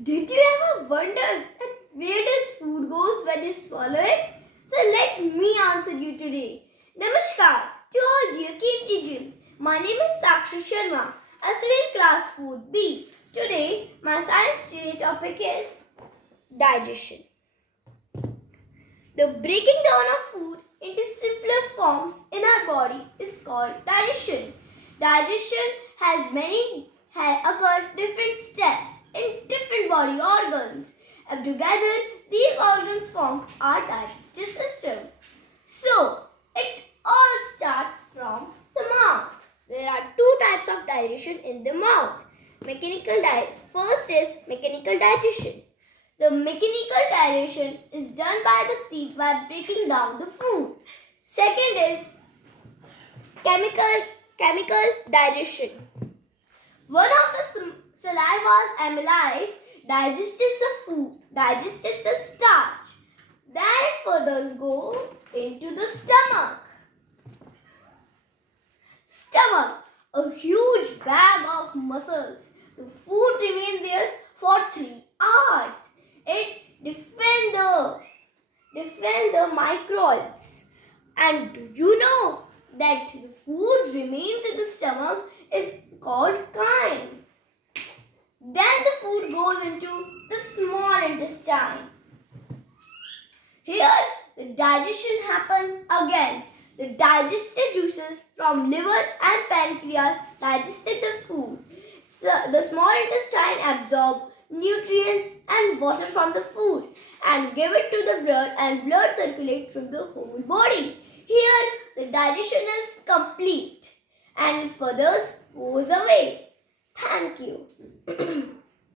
Did you ever wonder that where does food goes when you swallow it? So let me answer you today. Namaskar to all dear Kimchi Gyms. My name is Hitakshi Sharma. I study in class 4B. Today my science today topic is digestion. The breaking down of food into simpler forms in our body is called digestion. Digestion has occurred different steps in different body organs, and together these organs form our digestive system. So it all starts from the mouth. There are two types of digestion in the mouth. First is mechanical digestion. The mechanical digestion is done by the teeth by breaking down the food. Second is chemical digestion. One of the saliva's amylase digests the starch. Then it further goes into the stomach. Stomach, a huge bag of muscles. The food remains there for 3 hours. It defends the microbes. And do you know that the food remains in the stomach is called chyme. Then the food goes into the small intestine. Here the digestion happens again. The digestive juices from liver and pancreas digested the food. So the small intestine absorbs nutrients and water from the food and give it to the blood, and blood circulates through the whole body. Here the digestion is complete and further goes away. Thank you.